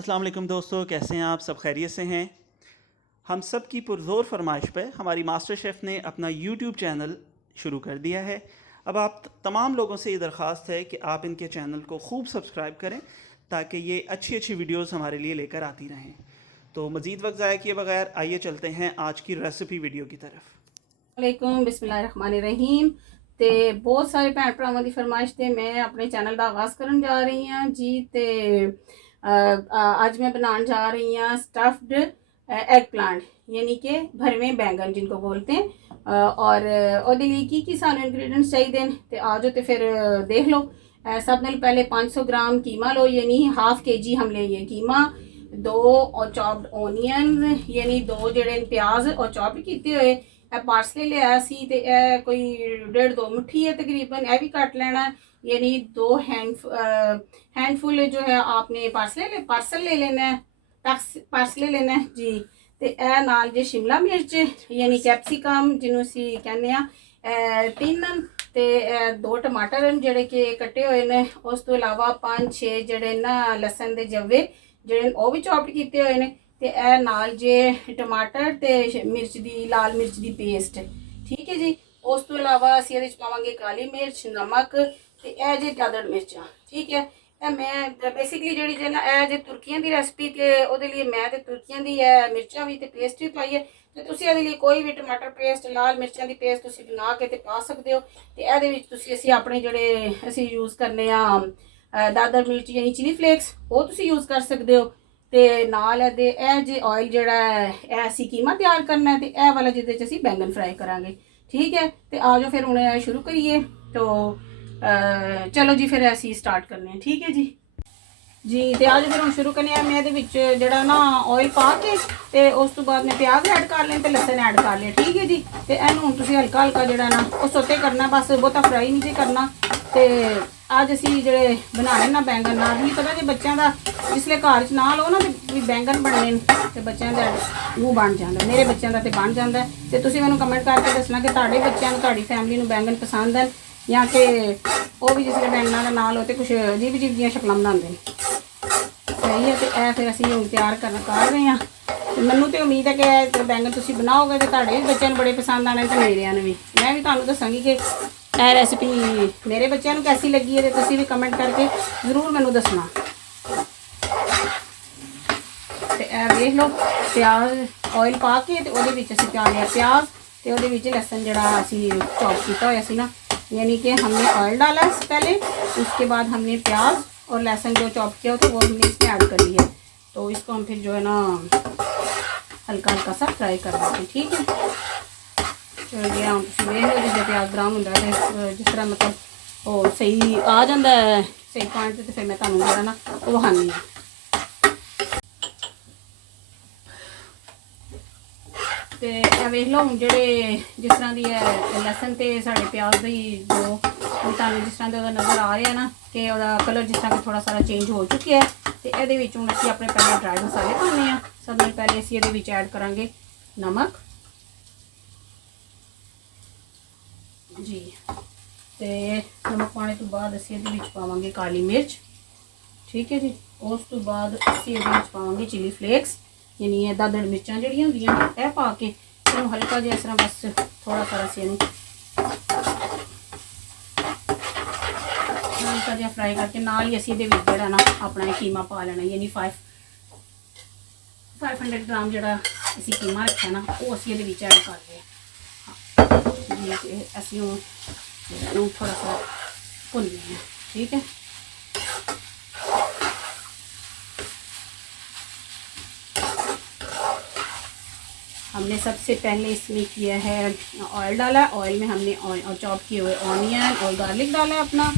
अस्सलाम वालेकुम दोस्तों, कैसे हैं आप? सब खैरियत से हैं? हम सब की पुरज़ोर फरमाइश पे हमारी मास्टर शेफ़ ने अपना यूट्यूब चैनल शुरू कर दिया है। अब आप तमाम लोगों से ये दरख्वास्त है कि आप इनके चैनल को खूब सब्सक्राइब करें ताकि ये अच्छी अच्छी वीडियोस हमारे लिए लेकर आती रहें। तो मज़ीद वक्त ज़ाया किए बगैर आइए चलते हैं आज की रेसिपी वीडियो की तरफ। वालेकुम बिस्मिल्लाहिर्रहमानिर्रहीम। ते बहुत सारे भैन भरावां दी फरमाइश ते मैं अपने चैनल का आगाज़ करन जा रही हाँ जी। ते अज मैं बनाने जा रही हाँ स्टफ्ड एग प्लांट यानी कि भरवें बैंगन जिनको बोलते हैं। और ओहदे लिए की सारे इंग्रेडिएंट्स चाहिए ते आ जाओ ते फिर देख लो। सब नाल पहले 500 ग्राम कीमा लो यानी हाफ kg हम लेंगे कीमा। दो और चॉप्ड ओनियन यानी दो जड़े प्याज और चॉप किए हुए पार्सले लिया सी ते कोई 1.5-2 मुट्ठी है तकरीबन, भी कट लेना यानी 2 हैंडफुल जो है आपने पार्सल ले लेना है, पार्सले लेना है जी। ते नाल जे शिमला मिर्च यानी कैप्सिकम जिन्हों असी कहने 3 ते 2 टमाटर जेडे कि कट्टे हुए ने। उस तो इलावा 5-6 जड़े ना लसन के जवे जेडे वो भी चॉप किए हुए ने। ते नाल जे टमाटर ते मिर्च दी लाल मिर्च दी पेस्ट, ठीक है जी। उस तो इलावा असीं इहदे च पावांगे काली मिर्च, नमक ते जे दादड़ मिर्चां, ठीक है। मैं बेसिकली जी जे ना जे तुर्कियां दी रेसिपी ते ओहदे लिए मैं ते तुर्कियां दी मिर्चां भी ते पेस्ट भी पाई है। ते तुसीं इहदे लिए कोई भी टमाटर पेस्ट लाल मिर्चां दी पेस्ट तुसीं बना के ते पा सकदे हो। ते इहदे विच तुसीं असीं अपने जेहड़े असीं यूज़ करने दादड़ मिर्च यानी चिली फ्लेक्स वो तुसीं यूज़ कर सकदे हो। ते नाल दे जे ऑयल जेड़ा असीं कीमा तैयार करना है ते वाला जिहदे च असीं बैंगन फ्राई करांगे, ठीक है। ते आ जाओ फिर हुण शुरू करिए। तो चलो जी फिर असीं स्टार्ट करने हैं, ठीक है जी। जी ते आज फिर हम शुरू करने मैं इहदे विच जेड़ा ना ऑयल पा के ते उस तो बाद मैं प्याज ऐड कर लें ते लसन ऐड कर लिया, ठीक है जी। ते इहनूं हुण तुसीं हल्का हल्का जेड़ा ना वो सोते करना, बस बहुता फ्राई नहीं जी करना। ते अज असीं जेह्ड़े बनाने ना बैंगन ना भी पता जे बच्चों का जिसले घर च ना लो ना ते बैंगन बनने ते बच्चों का मूँह बन जाता। मेरे बच्चों का तो बन जाता है। तो तुसीं मैनूं कमेंट करके दसना कि तुहाडे बच्चों नूं तुहाडी फैमिली नूं बैंगन पसंद है या कि वो भी जिसले बैंगनां दे नाल हो तो कुछ अजीब अजीब दियां शक्लां बनाते हैं, सही है। तो फिर असीं हुण तैयार कर रहे हैं। मैनूं तो उम्मीद है कि बैंगन तुसीं बनाओगे तो तुहाडे भी बच्चों नूं बड़े पसंद आने ते मेरिਆਂ नूं भी। मैं भी तुहानूं दस्सांगी कि यह रेसिपी मेरे बच्चों नूं कैसी लगी है तो तुसीं भी कमेंट करके जरूर मैनूं दसना। ते वेख लो प्याज ऑयल पा के ते ओहदे विच असीं पा लिया प्याज ते ओहदे विच लहसुन जिहड़ा असीं चॉप कीता होया सी ना, यानी कि हमने ऑयल डाला पहले, उसके बाद हमने प्याज और लहसुन जो चॉप किया होता वो हमने इसमें ऐड कर लिया। तो इसको हम फिर जो है ना हल्का हल्का सा फ्राई कर देते हैं, ठीक है। चल गया हम वेख लो जिस प्याज ब्राउन होंदा है जिस तरह मतलब वो सही आ जाता है सही पॉइंट तो फिर मैं तुहानूं जेहड़ा ना वो वखानी है। तो वेख लो हम जेडे जिस तरह की है लसन तो साढ़े प्याज की जो तुहानूं जिस तरह का नज़र आ रहा है ना कि वह कलर जिस तरह थोड़ा सारा चेंज हो चुका है। तो ये हूँ असीं अपने पहले ड्राई मसाले पाने हैं। सब नाल पहले असीं ये ऐड करांगे नमक जी। तो नमक पाने तो बाद असीं ये पावांगे काली मिर्च, ठीक है जी। उस तो बाद असीं ये पावांगे चिली फ्लेक्स यानी ये दादड़ मिर्चां जिहड़ियां होंदियां यह पा के इहनूं हल्का जिहा इस तरह बस थोड़ा सारा असीं इहनूं हल्का जिहा फ्राई करके नाल ही असीं इहदे विच जिहड़ा ना अपना कीमा पा लेना यानी 500 ग्राम जिहड़ा असीं कीमा रखिआ ना वो असीं इहदे विच ऐड कर लिया जी। असीं इहनूं थोड़ा सा भुन लेना, ठीक है। हमने सबसे पहले इसमें किया है ऑयल डाला। ऑयल में हमने चॉप किए हुए ऑनियन और गार्लिक डाला है अपना।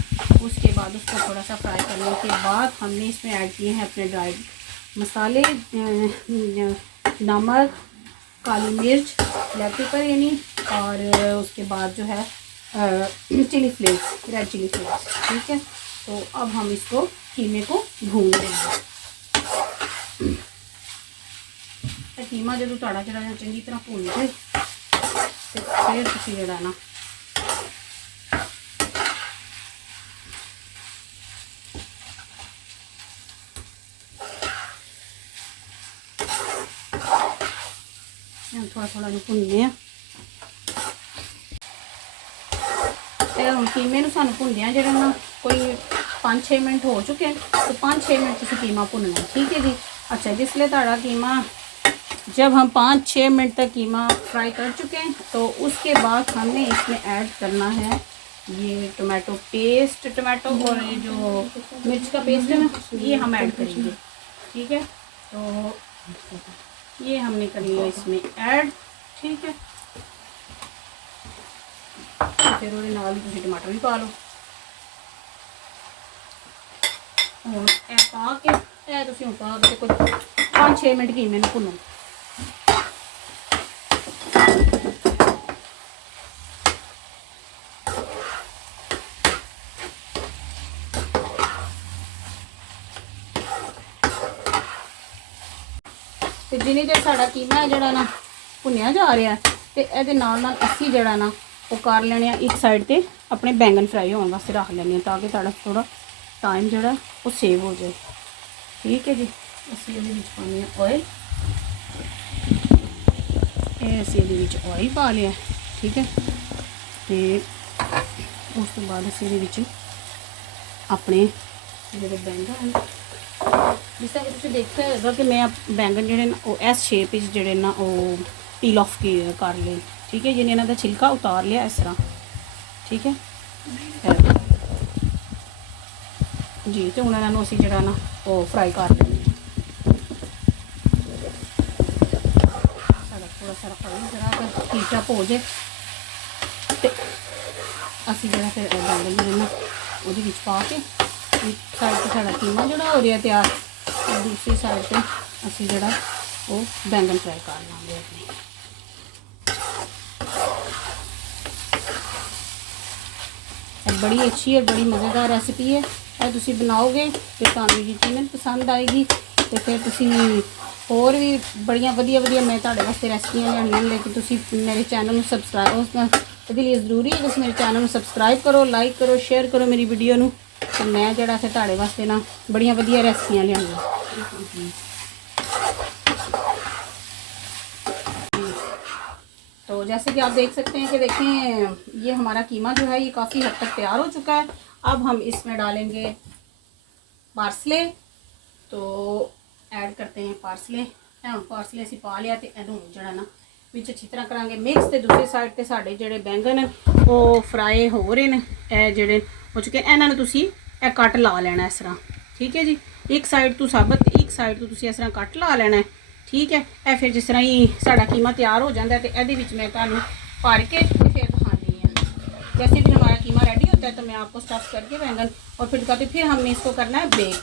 उसके बाद उसको थोड़ा सा फ्राई करने के बाद हमने इसमें ऐड किए हैं अपने ड्राई मसाले, नमक, काली मिर्च, ब्लैक पेपर यानी, और उसके बाद जो है chilli flakes, red chilli flakes, ठीक है। तो अब हम इसको कीमे को भून देंगे। कीमा जो तुहाडा जिहड़ा चंगी तरह भुन जाए तो फिर तुसीं जिहड़ा ना थोड़ा थोड़ा भुनने हम कीमे सानू भुनदियां जेह्ड़ा ना कोई 5-6 मिनट हो चुके हैं, तो 5-6 मिनट तुसीं कीमा भुनना है, ठीक है जी। अच्छा, जिसले ताड़ा कीमा जब हम 5-6 मिनट तक कीमा फ्राई कर चुके हैं, तो उसके बाद हमने इसमें ऐड करना है ये टमाटो पेस्ट, टमाटो और ये जो मिर्च का पेस्ट है ना, ये हम ऐड करेंगे, ठीक है। तो ये हमने कर लिया इसमें ऐड, ठीक है। फिर वो नाल तुम टमाटर भी पा लो हूँ, पा के पा के कुछ 5-6 मिनट कीमे नूं भुनो। तो जिन्नी देर साड़ा कीमा है जड़ा ना भुनिया जा रहा है, तो ये नाल असी जड़ा ना वो कर लेने एक साइड पे अपने बैंगन फ्राई होने वास्ते रख लेने, ताकि ताड़ा थोड़ा टाइम जड़ा वो सेव हो जाए, ठीक है जी। असी ये पाने ऑयल, ये असी ऑयल पा लिया, ठीक है। तो उस तो बाद असी ये अपने जो बैंगन जिस तरह तुम देखा होगा कि मैं बैंगन जोड़े वो इस शेप जोड़े ना वो पील ऑफ कर ले, ठीक है। जिन्हें इन्हों का छिलका उतार लिया इस तरह, ठीक है जी। तो हूँ इन्हों असी जोड़ा ना वो फ्राई कर लेंगे। थोड़ा सा जरा हीट अप हो जाए, तो असी जो फिर बैंगन जो ना वो पा के एक साइड पर साड़ा कीमा जो हो रहा तैयार, और दूसरी साइड पर असी जो वो बैंगन फ्राई कर लेंगे अपने। बड़ी अच्छी और बड़ी मज़ेदार रेसिपी है, तुम बनाओगे तो तुहानू यकीनन पसंद आएगी। तो फिर तुम होर भी बड़िया वधिया वधिया मैं तुहाडे वास्ते रेसिपियां लियानियां, लेकिन तुम मेरे चैनल में सबसक्राइब उसके लिए ज़रूरी है कि मेरे चैनल में सबसक्राइब करो, लाइक करो, शेयर करो मेरी वीडियो नू। तो मैं जड़ा फिर तुहाडे वास्ते ना बड़िया वधिया रेसिपियां लियानियां। तो जैसे कि आप देख सकते हैं कि देखें ये हमारा कीमा जो है ये काफ़ी हद तक तैयार हो चुका है। अब हम इसमें डालेंगे पार्सले, तो ऐड करते हैं पार्सले। पार्सले असी पा लिया, तो इनू जड़ा ना विच अच्छी तरह करांगे मिक्स। तो दूसरी साइड ते साडे जेडे बैंगन हैं वो फ्राई हो रहे हैं, जेडे हो चुके हैं, इन्होंने तुसी कट ला लेना इस तरह, ठीक है जी। एक साइड तो साबत, एक साइड तो तुसी इस तरह कट ला लेना है, ठीक है। ए फिर जिस तरह ही साड़ा कीमा तैयार हो जाता है, तो ये मैं तुहानू भर के फिर दिखानी है। जैसे भी हमारा कीमा रेडी होता है, तो मैं आपको स्टफ करके बैंगन और फिर दिखाती हूँ। फिर हमने इसको करना है बेक।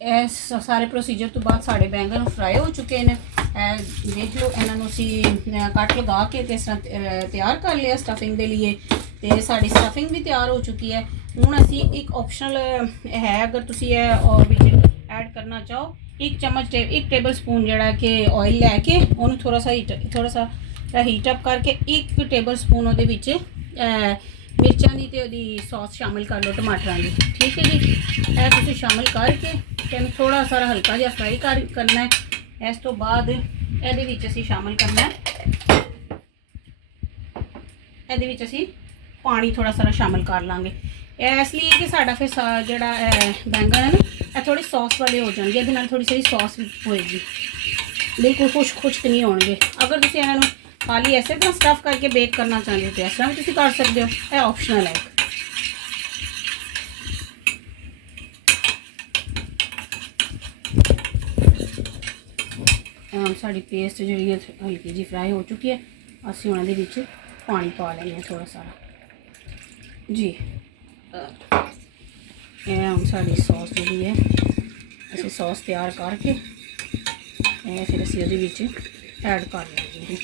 इस सारे प्रोसीजर तो बाद साढ़े बैंगन फ्राई हो चुके हैं, देख लो। इन्हों असी कट लगा के इस तरह तैयार कर लिया स्टफिंग के लिए। तो साड़ी स्टफिंग भी तैयार हो चुकी है। हूँ असी एक ऑप्शनल है, अगर तुम ऐड करना चाहो, एक चम्मच एक टेबल स्पून जड़ा कि ऑयल लैके उन्होंने थोड़ा सा हीट अप करके एक टेबल स्पून वो मिर्चां की तो सॉस शामिल कर लो, टमाटरां की, ठीक है जी। यह तुम शामिल करके फिर थोड़ा सारा हल्का जिहा फ्राई करना है। इस तो बाद ये शामिल करना है, ये असी पानी थोड़ा सारा शामिल कर लाँगे, इसलिए कि साडा फिर जोड़ा बैंगन है ना थोड़ी सॉस वाले हो जाएंगे, ये थोड़ी सारी सॉस भी होएगी, बिल्कुल खुश्क नहीं होंगे। अगर तुम इन्हों खाली ऐसे तरह स्टफ करके बेक करना चाहते हो तो इस तरह भी तुम कर सकते हो, यह ऑप्शनल है। साड़ी पेस्ट जी हल्की जी फ्राई हो चुकी है, असी हूँ ये पानी पा लेंगे थोड़ा सारा जी। हम साड़ी सॉस जी है असी सॉस तैयार करके फिर असी ऐड कर लेंगे।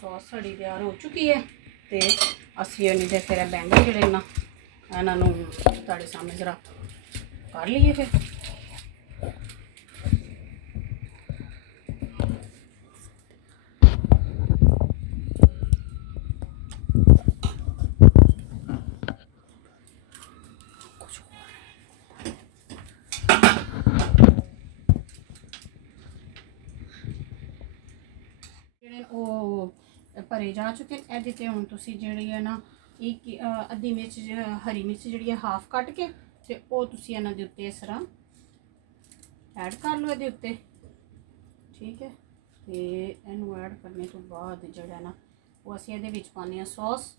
सॉस साड़ी तैयार हो चुकी है, तो असी फिर बैंगन जोड़े ना इन्हों तुहाडे सामने जरा कर लीए। ਭਰੇ ਜਾ ਚੁੱਕੇ ਨੇ। ਇਹਦੇ ਤੇ ਹੁਣ ਤੁਸੀਂ ਜਿਹੜੀ ਹੈ ਨਾ ਇੱਕ ਅੱਧੀ ਮਿਰਚ ਹਰੀ ਮਿਰਚ ਜਿਹੜੀ ਹੈ ਹਾਫ ਕੱਟ ਕੇ ਤੇ ਉਹ ਤੁਸੀਂ ਇਹਨਾਂ ਦੇ ਉੱਤੇ ਇਸ ਤਰ੍ਹਾਂ ਐਡ ਕਰ ਲਓ ਇਹਦੇ ਉੱਤੇ, ਠੀਕ ਹੈ। ਤੇ ਇਹਨੂੰ ਐਡ ਕਰਨੇ ਤੋਂ ਬਾਅਦ ਜਿਹੜਾ ਨਾ ਉਹ ਅਸੀਂ ਇਹਦੇ ਵਿੱਚ ਪਾਉਂਦੇ ਹਾਂ ਸੌਸ।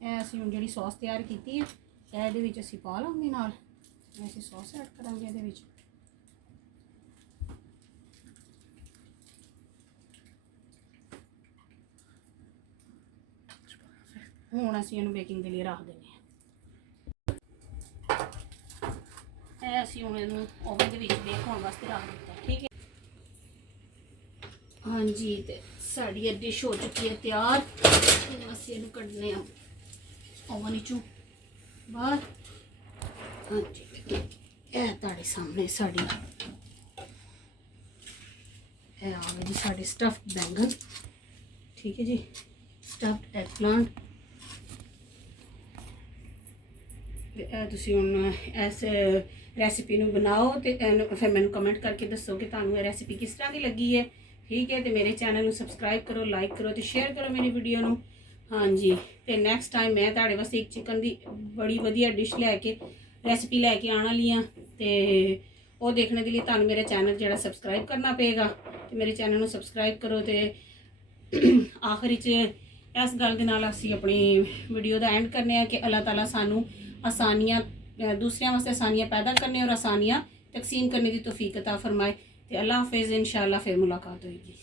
ਇਹ ਅਸੀਂ ਹੁਣ ਜਿਹੜੀ ਸੌਸ ਤਿਆਰ ਕੀਤੀ ਹੈ ਇਹ ਇਹਦੇ ਵਿੱਚ ਅਸੀਂ ਪਾ ਲਾਂਗੇ, ਨਾਲ ਅਸੀਂ ਸੌਸ ਐਡ ਕਰਾਂਗੇ ਇਹਦੇ ਵਿੱਚ। ਹੁਣ ਅਸੀਂ ਇਹਨੂੰ ਬੇਕਿੰਗ ਦੇ ਲਈ ਰੱਖ ਦਿੰਦੇ ਹਾਂ। ਇਹ ਅਸੀਂ ਹੁਣ ਇਹਨੂੰ ਓਵਨ ਦੇ ਵਿੱਚ ਬੇਕ ਹੋਣ ਵਾਸਤੇ ਰੱਖ ਦਿੱਤਾ, ਠੀਕ ਹੈ। ਹਾਂਜੀ, ਤੇ ਸਾਡੀ ਇਹ ਡਿਸ਼ ਹੋ ਚੁੱਕੀ ਹੈ ਤਿਆਰ। ਹੁਣ ਅਸੀਂ ਇਹਨੂੰ ਕੱਢਨੇ ਆ ਓਵਨ ਵਿੱਚੋਂ ਬਾਹਰ। ਹਾਂਜੀ, ਇਹ ਤੁਹਾਡੇ ਸਾਹਮਣੇ ਸਾਡੀ ਇਹ ਆ ਗਈ ਜੀ ਸਾਡੀ ਸਟਫਡ ਬੈਂਗਨ, ਠੀਕ ਹੈ ਜੀ, ਸਟਫਡ ਐਗ ਪਲਾਂਟ। ਤੁਸੀਂ ਹੁਣ ਇਸ ਰੈਸਿਪੀ ਨੂੰ ਬਣਾਓ ਤੇ ਫਿਰ ਮੈਨੂੰ ਕਮੈਂਟ ਕਰਕੇ ਦੱਸੋ ਕਿ ਤੁਹਾਨੂੰ ਇਹ ਰੈਸਿਪੀ ਕਿਸ ਤਰ੍ਹਾਂ ਦੀ ਲੱਗੀ ਹੈ, ਠੀਕ ਹੈ। ਤੇ ਮੇਰੇ ਚੈਨਲ ਨੂੰ ਸਬਸਕ੍ਰਾਈਬ ਕਰੋ, ਲਾਈਕ ਕਰੋ ਤੇ ਸ਼ੇਅਰ ਕਰੋ ਮੇਰੀ ਵੀਡੀਓ ਨੂੰ। ਹਾਂਜੀ, ਤੇ ਨੈਕਸਟ ਟਾਈਮ ਮੈਂ ਤੁਹਾਡੇ ਵਾਸਤੇ ਇੱਕ ਚਿਕਨ ਦੀ ਬੜੀ ਵਧੀਆ ਡਿਸ਼ ਲੈ ਕੇ ਰੈਸਿਪੀ ਲੈ ਕੇ ਆਉਣ ਵਾਲੀ ਹਾਂ, ਤੇ ਉਹ ਦੇਖਣ ਦੇ ਲਈ ਤੁਹਾਨੂੰ ਮੇਰਾ ਚੈਨਲ ਜਿਹੜਾ ਸਬਸਕ੍ਰਾਈਬ ਕਰਨਾ ਪਏਗਾ। ਤੇ ਮੇਰੇ ਚੈਨਲ ਨੂੰ ਸਬਸਕ੍ਰਾਈਬ ਕਰੋ। ਤੇ ਆਖਿਰ ਵਿੱਚ ਇਸ ਗੱਲ ਦੇ ਨਾਲ ਅਸੀਂ ਆਪਣੀ ਵੀਡੀਓ ਦਾ ਐਂਡ ਕਰਨੇ ਆ ਕਿ ਅੱਲਾਹ ਤਾਲਾ ਸਾਨੂੰ ਆਸਾਨੀਆਂ दूसरों वास्ते आसानियाँ पैदा करने और आसानियाँ तकसीम करने की तौफीक अता फरमाए। तो अल्लाह हाफिज़, इंशाअल्लाह फिर मुलाकात होगी।